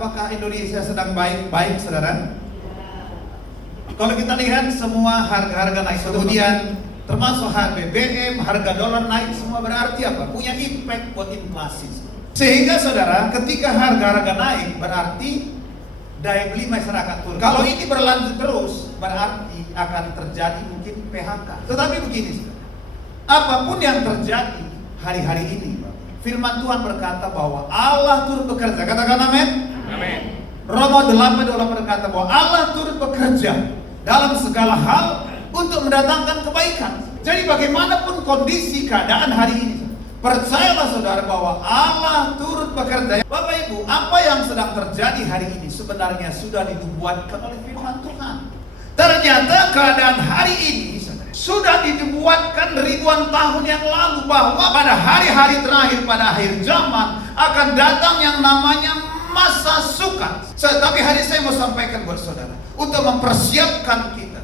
Apakah Indonesia sedang baik-baik, saudara? Kalau kita lihat semua harga-harga naik, kemudian termasuk harga BBM, harga dolar naik, semua berarti apa? Punya impact buat inflasi. Sehingga saudara, ketika harga-harga naik berarti daya beli masyarakat turun. Kalau ini berlanjut terus, berarti akan terjadi mungkin PHK. Tetapi begini, saudara, apapun yang terjadi hari-hari ini, firman Tuhan berkata bahwa Allah turut bekerja. Katakan amin. Amin. Roma 8:28 berkata bahwa Allah turut bekerja dalam segala hal untuk mendatangkan kebaikan. Jadi bagaimanapun kondisi keadaan hari ini, percayalah saudara bahwa Allah turut bekerja. Bapak Ibu, apa yang sedang terjadi hari ini sebenarnya sudah dinubuatkan oleh firman Tuhan. Ternyata keadaan hari ini sudah dinubuatkan ribuan tahun yang lalu, bahwa pada hari-hari terakhir, pada akhir zaman akan datang yang namanya masa sukar. Tapi hari saya mau sampaikan buat saudara untuk mempersiapkan kita,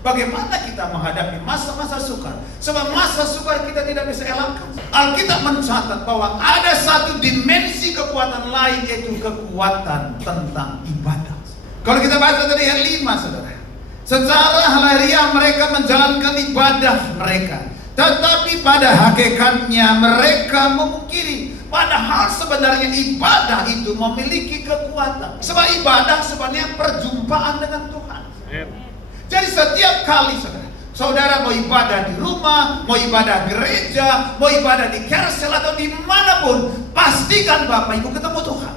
bagaimana kita menghadapi masa-masa sukar. Sebab masa sukar kita tidak bisa elakkan. Alkitab mencatat bahwa ada satu dimensi kekuatan lain, yaitu kekuatan tentang ibadah. Kalau kita baca tadi ayat 5, saudara, secara lahiriah mereka menjalankan ibadah mereka, tetapi pada hakikatnya mereka memungkiri. Padahal sebenarnya ibadah itu memiliki kekuatan. Sebab ibadah sebenarnya perjumpaan dengan Tuhan. Jadi setiap kali saudara mau ibadah di rumah, mau ibadah gereja, mau ibadah di kersel atau dimanapun, pastikan Bapak Ibu ketemu Tuhan.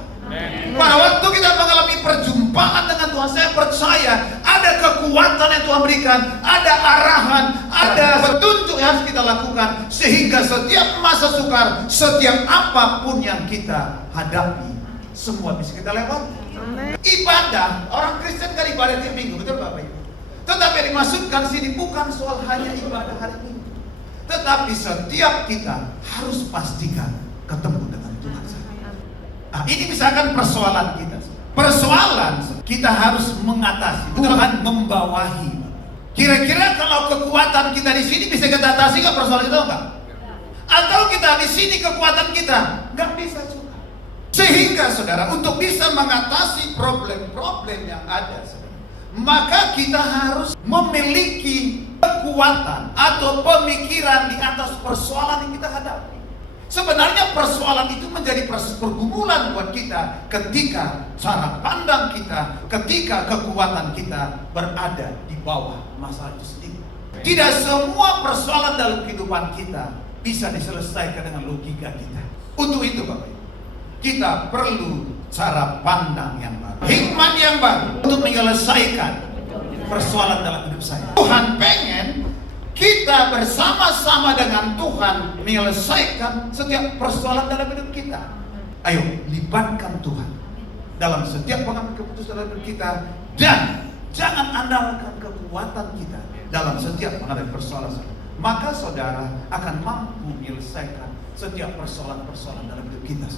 Pada waktu kita mengalami perjumpaan dengan Tuhan, saya percaya ada kekuatan yang Tuhan berikan, ada arahan, ada petunjuk yang harus kita lakukan, sehingga setiap masa sukar, setiap apapun yang kita hadapi, semua bisa kita lewati. Ibadah, orang Kristen kan ibadah tiap minggu, betul Bapak Ibu? Tetapi yang dimaksudkan sini bukan soal hanya ibadah hari Minggu, tetapi setiap kita harus pastikan ketemu dengan Tuhan. Nah, ini misalkan persoalan kita. Persoalan kita harus mengatasi, bukan membawahi. Kira-kira kalau kekuatan kita di sini bisa kita atasi nggak persoalan itu enggak? Atau kita di sini kekuatan kita nggak bisa juga. Sehingga saudara, untuk bisa mengatasi problem-problem yang ada, saudara, maka kita harus memiliki kekuatan atau pemikiran di atas persoalan yang kita hadapi. Sebenarnya persoalan itu menjadi pergumulan buat kita ketika cara pandang kita, ketika kekuatan kita berada di bawah masalah itu sendiri. Tidak semua persoalan dalam kehidupan kita bisa diselesaikan dengan logika kita. Untuk itu Bapak Ibu, kita perlu cara pandang yang baru, hikmat yang baru untuk menyelesaikan persoalan dalam hidup saya. Tuhan pengen kita bersama-sama dengan Tuhan menyelesaikan setiap persoalan dalam hidup kita. Ayo, libatkan Tuhan dalam setiap pengambil keputusan dalam hidup kita, dan jangan andalkan kekuatan kita dalam setiap menghadapi persoalan. Maka saudara akan mampu menyelesaikan setiap persoalan-persoalan dalam hidup kita.